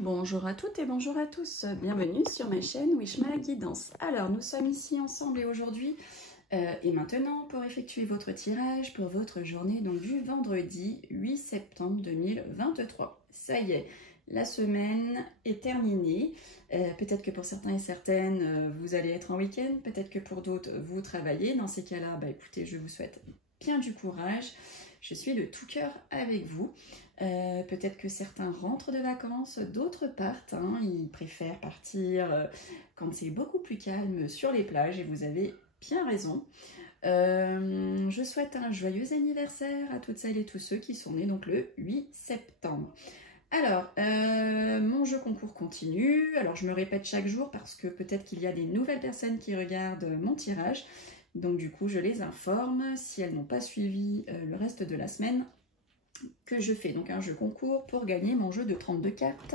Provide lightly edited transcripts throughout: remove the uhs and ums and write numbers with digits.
Bonjour à toutes et bonjour à tous, bienvenue sur ma chaîne Wishma Guidance. Alors nous sommes ici ensemble et aujourd'hui et maintenant pour effectuer votre tirage pour votre journée donc du vendredi 8 septembre 2023. Ça y est, la semaine est terminée, peut-être que pour certains et certaines vous allez être en week-end, peut-être que pour d'autres vous travaillez. Dans ces cas-là, écoutez, je vous souhaite bien du courage. Je suis de tout cœur avec vous. Peut-être que certains rentrent de vacances, d'autres partent. Ils préfèrent partir quand c'est beaucoup plus calme sur les plages et vous avez bien raison. Je souhaite un joyeux anniversaire à toutes celles et tous ceux qui sont nés donc le 8 septembre. Alors, mon jeu concours continue. Alors, je me répète chaque jour parce que peut-être qu'il y a des nouvelles personnes qui regardent mon tirage. Donc, du coup, je les informe si elles n'ont pas suivi le reste de la semaine que je fais donc un jeu concours pour gagner mon jeu de 32 cartes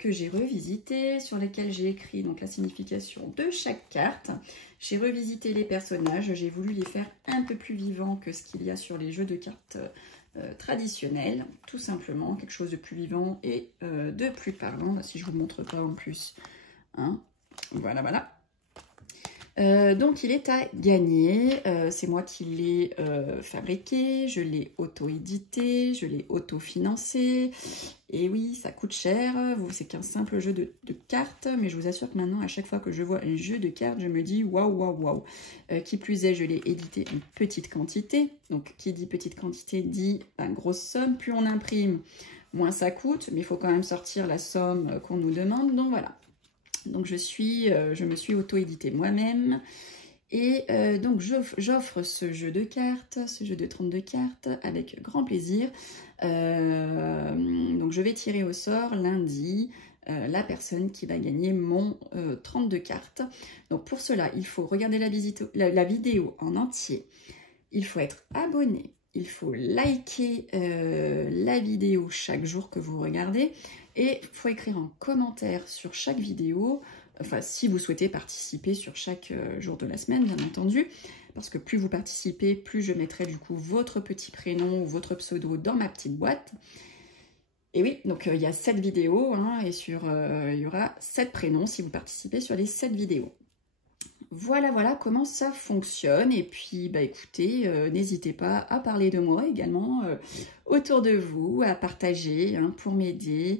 que j'ai revisité, sur lesquelles j'ai écrit donc la signification de chaque carte. J'ai revisité les personnages, j'ai voulu les faire un peu plus vivants que ce qu'il y a sur les jeux de cartes traditionnels, tout simplement, quelque chose de plus vivant et de plus parlant, si je vous le montre pas en plus. Voilà, voilà. Donc il est à gagner, c'est moi qui l'ai fabriqué, je l'ai auto-édité, je l'ai auto-financé, et oui, ça coûte cher, c'est qu'un simple jeu de cartes, mais je vous assure que maintenant, à chaque fois que je vois un jeu de cartes, je me dis waouh, waouh, waouh. Qui plus est, je l'ai édité en petite quantité, donc qui dit petite quantité dit grosse somme, plus on imprime, moins ça coûte, mais il faut quand même sortir la somme qu'on nous demande, donc voilà. Donc je me suis auto-édité moi-même et donc j'offre ce jeu de cartes, ce jeu de 32 cartes avec grand plaisir. Donc je vais tirer au sort lundi la personne qui va gagner mon 32 cartes. Donc pour cela, il faut regarder la vidéo en entier, il faut être abonné, il faut liker la vidéo chaque jour que vous regardez. Et il faut écrire un commentaire sur chaque vidéo, enfin si vous souhaitez participer sur chaque jour de la semaine, bien entendu, parce que plus vous participez, plus je mettrai du coup votre petit prénom ou votre pseudo dans ma petite boîte. Et oui, donc il y a 7 vidéos, et il y aura 7 prénoms si vous participez sur les 7 vidéos. Voilà, voilà comment ça fonctionne. Et puis, écoutez, n'hésitez pas à parler de moi également autour de vous, à partager pour m'aider.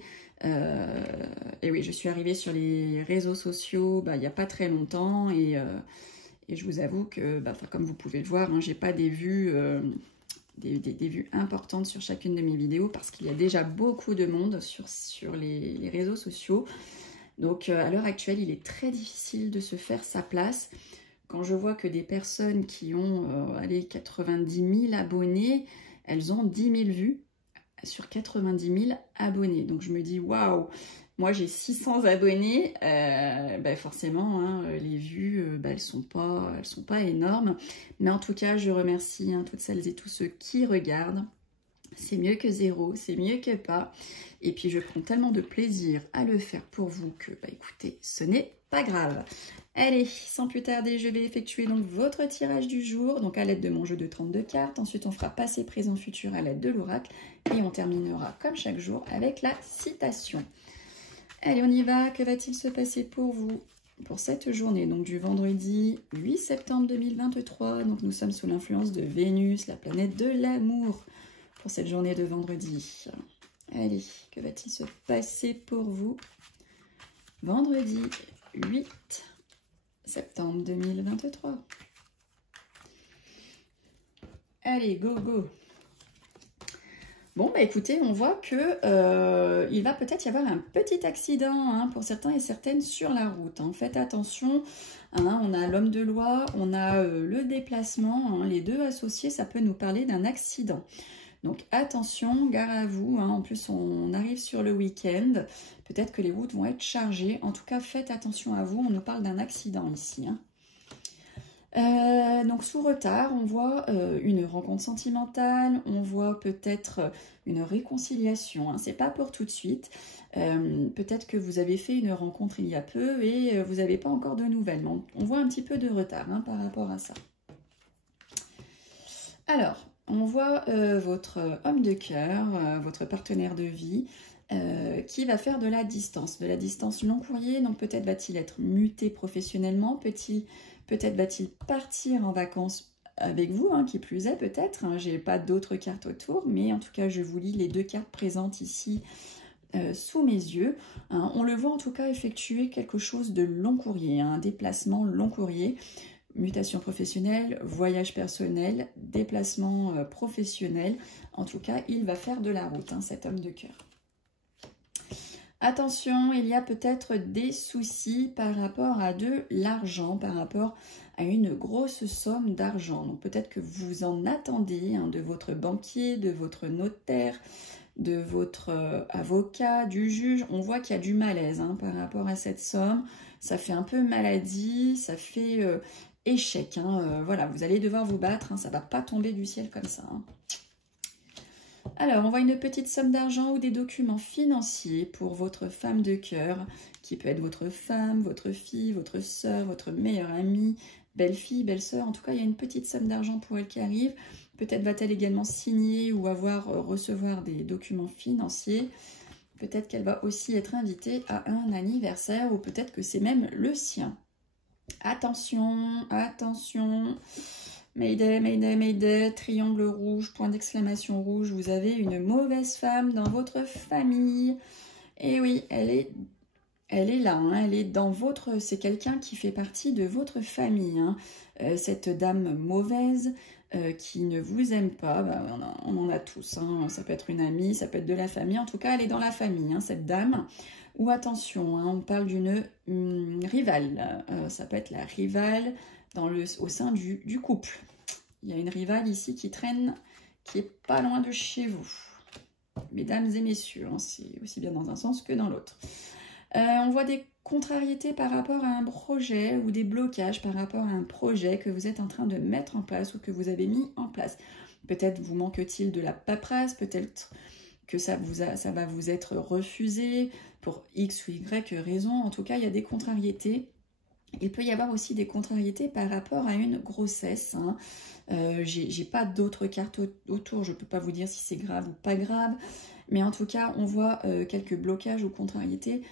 Et oui, je suis arrivée sur les réseaux sociaux il n'y a pas très longtemps et je vous avoue que, comme vous pouvez le voir, j'ai pas des vues, des vues importantes sur chacune de mes vidéos parce qu'il y a déjà beaucoup de monde sur les réseaux sociaux. Donc à l'heure actuelle, il est très difficile de se faire sa place. Quand je vois que des personnes qui ont 90 000 abonnés, elles ont 10 000 vues sur 90 000 abonnés. Donc je me dis, waouh, moi j'ai 600 abonnés, forcément, les vues, elles sont pas énormes. Mais en tout cas, je remercie toutes celles et tous ceux qui regardent. C'est mieux que zéro, c'est mieux que pas. Et puis je prends tellement de plaisir à le faire pour vous que, écoutez, ce n'est pas grave. Allez, sans plus tarder, je vais effectuer donc votre tirage du jour, donc à l'aide de mon jeu de 32 cartes. Ensuite, on fera passé, présent, futur à l'aide de l'oracle. Et on terminera, comme chaque jour, avec la citation. Allez, on y va. Que va-t-il se passer pour vous pour cette journée, donc du vendredi 8 septembre 2023. Donc nous sommes sous l'influence de Vénus, la planète de l'amour, pour cette journée de vendredi. Allez, que va-t-il se passer pour vous vendredi 8 septembre 2023. Allez, go, go. Bon, écoutez, on voit que il va peut-être y avoir un petit accident pour certains et certaines sur la route. Faites attention, on a l'homme de loi, on a le déplacement, les deux associés, ça peut nous parler d'un accident. Donc attention, gare à vous, en plus on arrive sur le week-end, peut-être que les routes vont être chargées. En tout cas, faites attention à vous, on nous parle d'un accident ici. Donc sous retard, on voit une rencontre sentimentale, on voit peut-être une réconciliation, c'est pas pour tout de suite. Peut-être que vous avez fait une rencontre il y a peu et vous n'avez pas encore de nouvelles. On voit un petit peu de retard par rapport à ça. Alors, on voit votre homme de cœur, votre partenaire de vie, qui va faire de la distance long courrier. Donc peut-être va-t-il être muté professionnellement, peut-être va-t-il partir en vacances avec vous, hein, qui plus est peut-être. Hein, j'ai pas d'autres cartes autour, mais en tout cas je vous lis les deux cartes présentes ici sous mes yeux. Hein, on le voit en tout cas effectuer quelque chose de long courrier, hein, un déplacement long courrier. Mutation professionnelle, voyage personnel, déplacement professionnel. En tout cas, il va faire de la route, hein, cet homme de cœur. Attention, il y a peut-être des soucis par rapport à de l'argent, par rapport à une grosse somme d'argent. Donc peut-être que vous en attendez, hein, de votre banquier, de votre notaire, de votre avocat, du juge. On voit qu'il y a du malaise, hein, par rapport à cette somme. Ça fait un peu maladie, ça fait échec. Hein, voilà, vous allez devoir vous battre, hein, ça ne va pas tomber du ciel comme ça. Hein. Alors, on voit une petite somme d'argent ou des documents financiers pour votre femme de cœur, qui peut être votre femme, votre fille, votre soeur, votre meilleure amie, belle-fille, belle-sœur. En tout cas, il y a une petite somme d'argent pour elle qui arrive. Peut-être va-t-elle également signer ou recevoir des documents financiers. Peut-être qu'elle va aussi être invitée à un anniversaire ou peut-être que c'est même le sien. Attention, attention. Mayday, mayday, mayday, triangle rouge, point d'exclamation rouge. Vous avez une mauvaise femme dans votre famille. Et oui, elle est là, hein, elle est dans votre... C'est quelqu'un qui fait partie de votre famille. Hein. Cette dame mauvaise qui ne vous aime pas, bah, on en a tous. Hein. Ça peut être une amie, ça peut être de la famille. En tout cas, elle est dans la famille, hein, cette dame. Ou attention, hein, on parle d'une rivale. Ça peut être la rivale au sein du couple. Il y a une rivale ici qui traîne, qui est pas loin de chez vous. Mesdames et messieurs, hein, c'est aussi bien dans un sens que dans l'autre. On voit des contrariétés par rapport à un projet ou des blocages par rapport à un projet que vous êtes en train de mettre en place ou que vous avez mis en place. Peut-être vous manque-t-il de la paperasse, peut-être que ça va vous être refusé pour X ou Y raison. En tout cas, il y a des contrariétés. Il peut y avoir aussi des contrariétés par rapport à une grossesse. Hein. J'ai pas d'autres cartes autour, je peux pas vous dire si c'est grave ou pas grave. Mais en tout cas, on voit quelques blocages ou contrariétés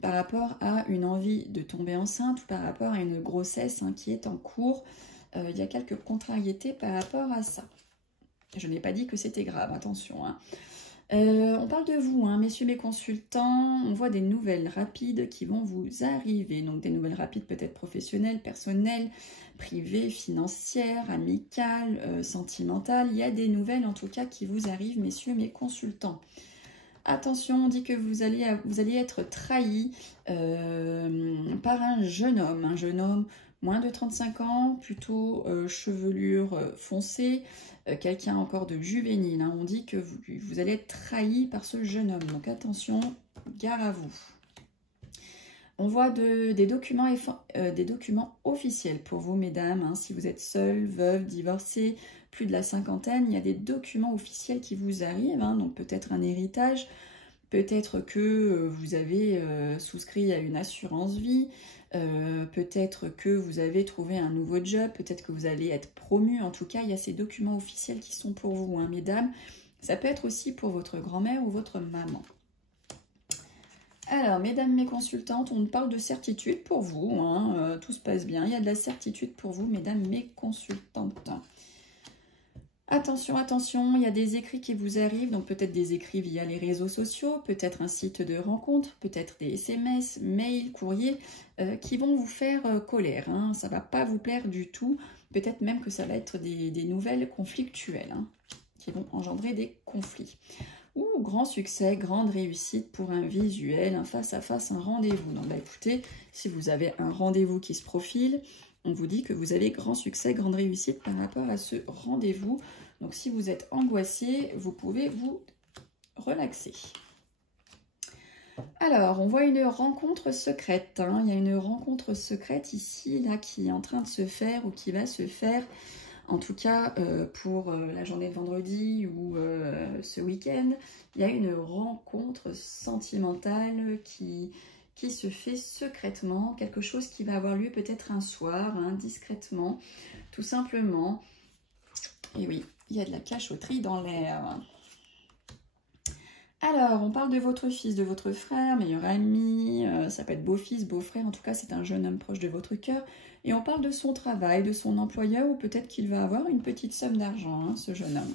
par rapport à une envie de tomber enceinte ou par rapport à une grossesse, hein, qui est en cours. Il y a quelques contrariétés par rapport à ça. Je n'ai pas dit que c'était grave, attention. Hein. On parle de vous, hein, messieurs mes consultants. On voit des nouvelles rapides qui vont vous arriver. Donc des nouvelles rapides peut-être professionnelles, personnelles, privées, financières, amicales, sentimentales. Il y a des nouvelles en tout cas qui vous arrivent, messieurs mes consultants. Attention, on dit que vous allez être trahi par un jeune homme moins de 35 ans, plutôt chevelure foncée, quelqu'un encore de juvénile. Hein. On dit que vous allez être trahi par ce jeune homme, donc attention, gare à vous. On voit des documents officiels pour vous, mesdames. Hein. Si vous êtes seule, veuve, divorcée, plus de la cinquantaine, il y a des documents officiels qui vous arrivent. Hein. Donc peut-être un héritage, peut-être que vous avez souscrit à une assurance vie, peut-être que vous avez trouvé un nouveau job, peut-être que vous allez être promu. En tout cas, il y a ces documents officiels qui sont pour vous, hein, mesdames. Ça peut être aussi pour votre grand-mère ou votre maman. Alors, mesdames mes consultantes, on parle de certitude pour vous. Hein, tout se passe bien. Il y a de la certitude pour vous, mesdames mes consultantes. Attention, attention, il y a des écrits qui vous arrivent, donc peut-être des écrits via les réseaux sociaux, peut-être un site de rencontre, peut-être des SMS, mails, courriers, qui vont vous faire colère. Hein. Ça ne va pas vous plaire du tout. Peut-être même que ça va être des nouvelles conflictuelles, hein, qui vont engendrer des conflits. Ou grand succès, grande réussite pour un visuel, un face-à-face, un rendez-vous. Donc bah, écoutez, si vous avez un rendez-vous qui se profile, on vous dit que vous avez grand succès, grande réussite par rapport à ce rendez-vous. Donc si vous êtes angoissé, vous pouvez vous relaxer. Alors, on voit une rencontre secrète. Hein. Il y a une rencontre secrète ici, là, qui est en train de se faire ou qui va se faire. En tout cas, pour la journée de vendredi ou ce week-end, il y a une rencontre sentimentale qui se fait secrètement, quelque chose qui va avoir lieu peut-être un soir, hein, discrètement, tout simplement. Et oui, il y a de la cachotterie dans l'air. Alors, on parle de votre fils, de votre frère, meilleur ami, ça peut être beau-fils, beau-frère, en tout cas c'est un jeune homme proche de votre cœur. Et on parle de son travail, de son employeur, ou peut-être qu'il va avoir une petite somme d'argent, hein, ce jeune homme.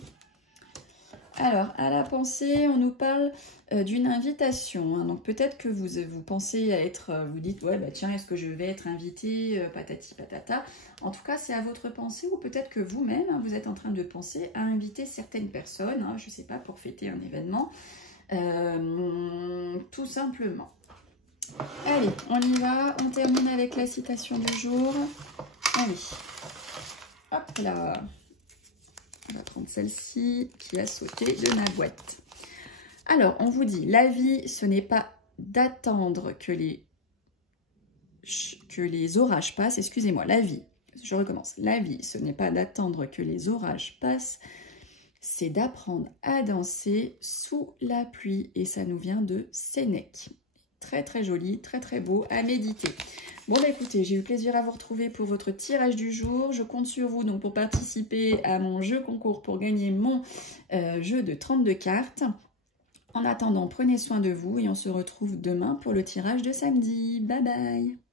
Alors, à la pensée, on nous parle d'une invitation. Hein. Donc, peut-être que vous pensez à être, vous dites, ouais, bah tiens, est-ce que je vais être invité, patati patata. En tout cas, c'est à votre pensée, ou peut-être que vous-même, hein, vous êtes en train de penser à inviter certaines personnes, hein, je ne sais pas, pour fêter un événement, tout simplement. Allez, on y va, on termine avec la citation du jour. Allez, hop là. On va prendre celle-ci qui a sauté de ma boîte. Alors, on vous dit, la vie, ce n'est pas d'attendre que les orages passent. Excusez-moi, la vie, je recommence. La vie, ce n'est pas d'attendre que les orages passent, c'est d'apprendre à danser sous la pluie. Et ça nous vient de Sénèque. Très très joli, très très beau à méditer. Bon bah écoutez, j'ai eu plaisir à vous retrouver pour votre tirage du jour. Je compte sur vous donc pour participer à mon jeu concours pour gagner mon jeu de 32 cartes. En attendant, prenez soin de vous et on se retrouve demain pour le tirage de samedi. Bye bye!